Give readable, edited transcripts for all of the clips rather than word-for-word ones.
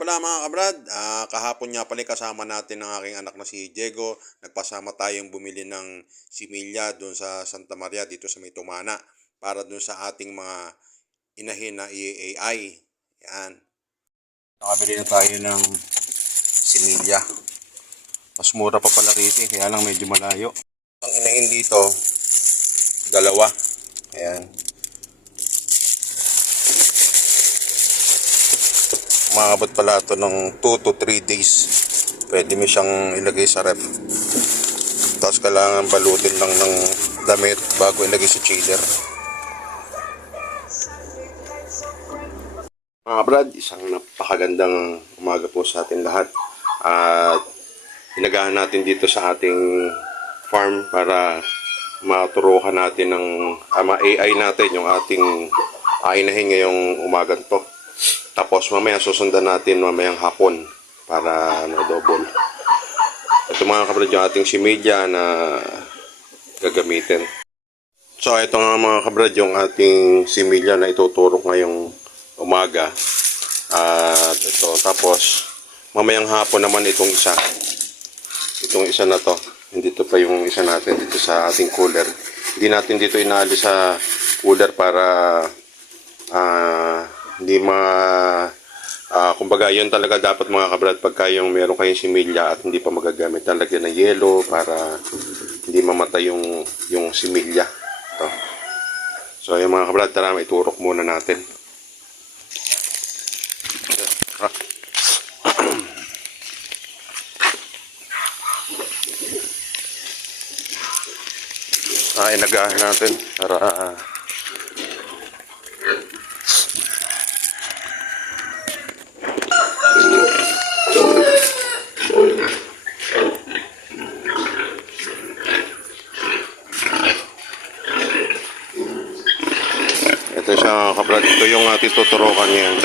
pala mga kabrad, kahapon nga pala kasama natin ang aking anak na si Diego. Nagpasama tayong bumili ng similya doon sa Santa Maria dito sa May Tumana para doon sa ating mga inahin na AI. Yan. Nakabili na tayo ng similya. Mas mura pa pala rito, kaya lang medyo malayo. Ang inahin dito, dalawa. Ayan. Maabot pala ito ng 2 to 3 days. Pwede mo siyang ilagay sa ref. Tapos kailangan balutin lang ng damit bago ilagay sa chiller. Mga brad, isang napakagandang umaga po sa atin lahat. At inagahan natin dito sa ating farm para maturukan natin ng AI natin yung ating ainahin ngayong umagan to. Tapos mamaya susundan natin mamayang hapon para double. Ito mga kabrad yung ating similya na gagamitin. So ito nga mga kabrad yung ating similya na ituturok ngayong umaga. At ito tapos mamayang hapon naman itong isa. Itong isa na to. Dito pa yung isa natin dito sa ating cooler. Hindi natin dito inaalis sa cooler para hindi kumbaga yun talaga dapat mga kabrad pagka yung meron kayong similya at hindi pa magagamit, talagyan ng yelo para hindi mamatay yung similya. Ito. So yung mga kabrad, tara iturok muna natin. Inagahan natin para ito siya kabrad, ito yung ating tuturukan ngayon.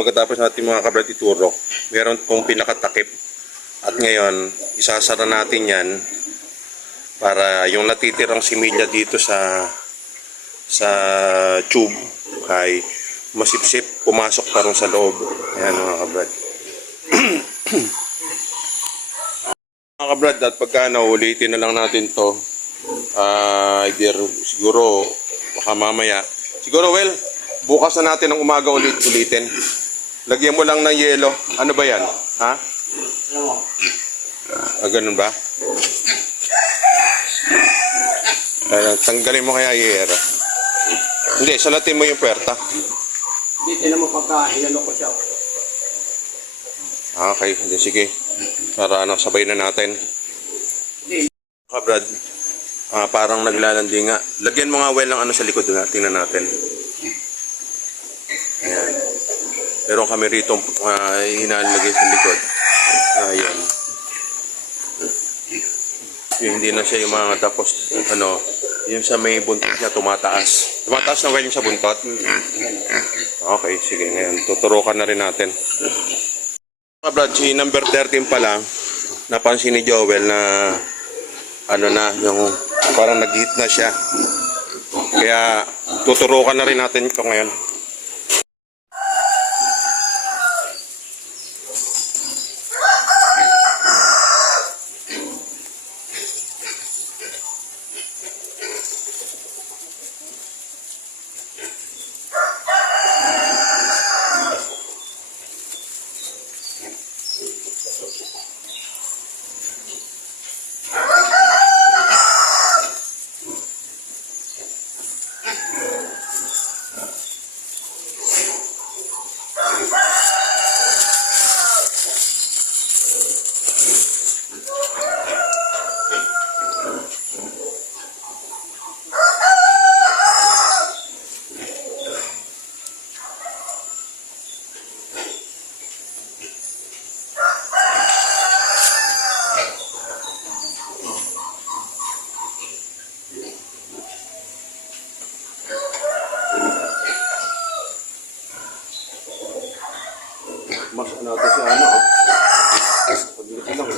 pagkatapos natin mga kabrad ituro, meron pong pinakatakip. At ngayon, isasara natin yan para yung natitirang similya dito sa tube ay masipsip, pumasok pa rin sa loob. Ayan mga kabrad. Mga kabrad, at pagka naulitin na lang natin to, siguro baka mamaya, siguro bukas na natin ng umaga ulitin. Lagyan mo lang ng yelo. Ano ba yan? Ha? Ganun ba? Tanggalin mo kaya yero. Hindi, salatin mo yung puwerta. Hindi, tinan mo pagka inano ko siya. Okay, hindi, sige. Para sabay na natin. Brad, parang naglalandi nga. Lagyan mo nga ng sa likod na. Tingnan natin. Ayan. Meron kami rito hinalagay sa likod. Ayan. Yung hindi na siya yung mga tapos, yung sa may buntot niya tumataas. Tumataas na yung sa buntot? Okay, sige ngayon. Tuturukan na rin natin. Brad, si number 13 pa lang, napansin ni Joel na yung parang nag-hit na siya. Kaya tuturukan na rin natin ito ngayon. Mas natin si pagdito lang,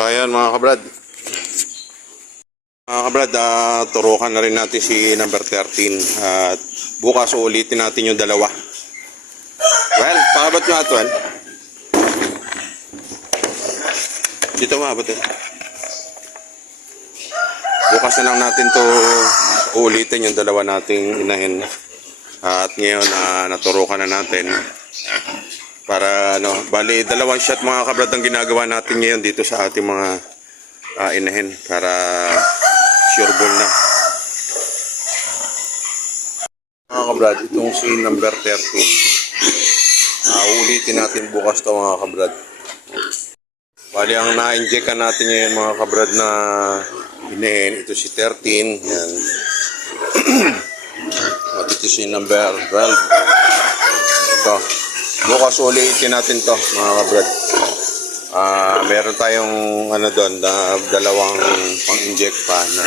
So ayan mga kabrad. Mga kabrad, turukan na rin natin si number 13 at bukas ulitin natin yung dalawa. Well, pakabot nyo ato, dito maabot bukas na lang natin to ulitin yung dalawa nating inahin. At ngayon naturukan na natin para bali dalawang shot mga kabrad ang ginagawa natin ngayon dito sa ating mga inahin para sure ball na. Mga kabrad, itong si number 13 ulitin natin bukas to mga kabrad. Bali ang na-injectan natin ngayon mga kabrad na inahin, ito si 13 yan. At ito si number 12 ito. Bukas ulitin natin to mga kabrad. Meron tayong doon na dalawang pang-inject pa na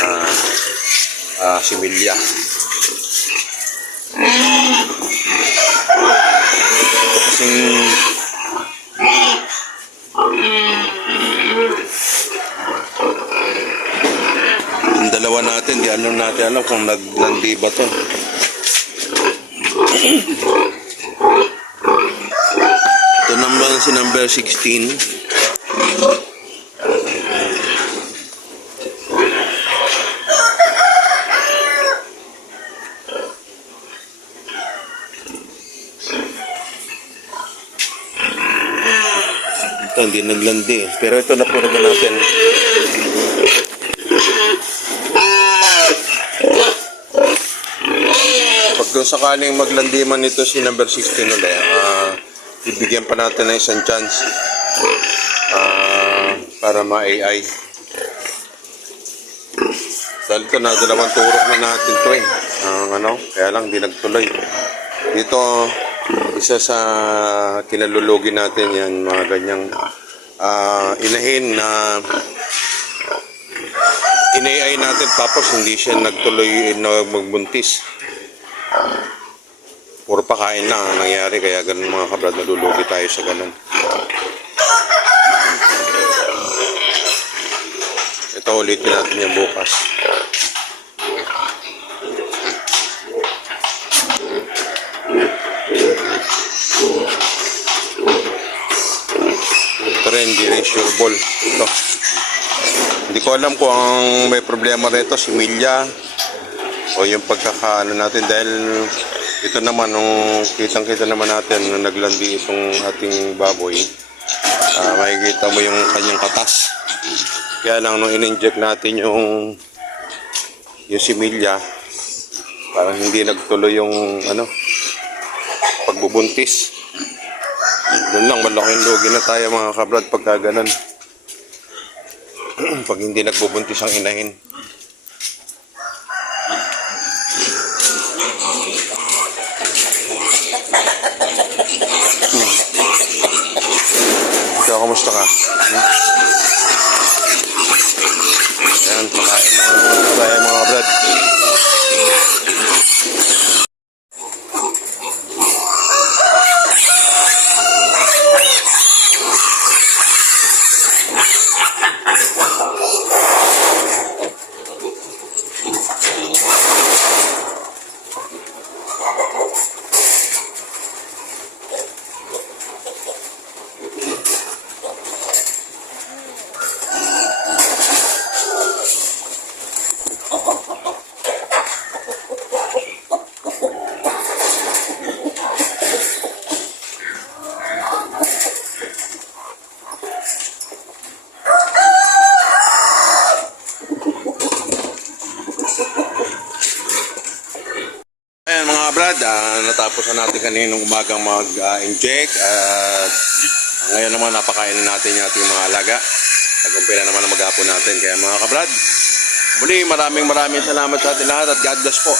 similya. Kasing yung dalawa natin, di natin alam kung naglandi ba to. Ito naman si number 16. Ito hindi naglandi. Pero ito na puro natin. Pag kung sakaling maglandi man ito si number 16 ulit, ibigyan pa natin ng isang chance para ma-AI. Dahil ito na, dalawang turok na natin ito eh. Kaya lang di nagtuloy. Dito, isa sa kinalulugi natin yan, mga ganyang inahin na in-AI natin tapos hindi siya nagtuloy na magbuntis. Puro pakain lang ang nangyari, kaya ganun mga kabrad, nalulugi tayo sa ganun. Ito ulitin natin yung bukas. Ito rin, hindi rin sure ball. Ito. Hindi ko alam kung ang may problema rito, si Milya o yung pagkakaano natin, dahil ito naman, nung kitang-kita naman natin na naglandi itong ating baboy, makikita mo yung kanyang katas. Kaya lang nung in-inject natin yung similya, parang hindi nagtuloy yung pagbubuntis. Doon lang, malaking lugi na tayo mga kabrad pagka ganun. Pag hindi nagbubuntis ang inahin. Ikaw, kamusta ka? Ayan, pakain na tayo mga kabrad. Ayan mga brad, natapos na natin kaninang umagang mag-inject at ngayon naman napakain natin yung ating mga alaga. Nag-umpira naman ang mag-apo natin. Kaya mga kabrad, muli maraming salamat sa ating lahat at God bless po.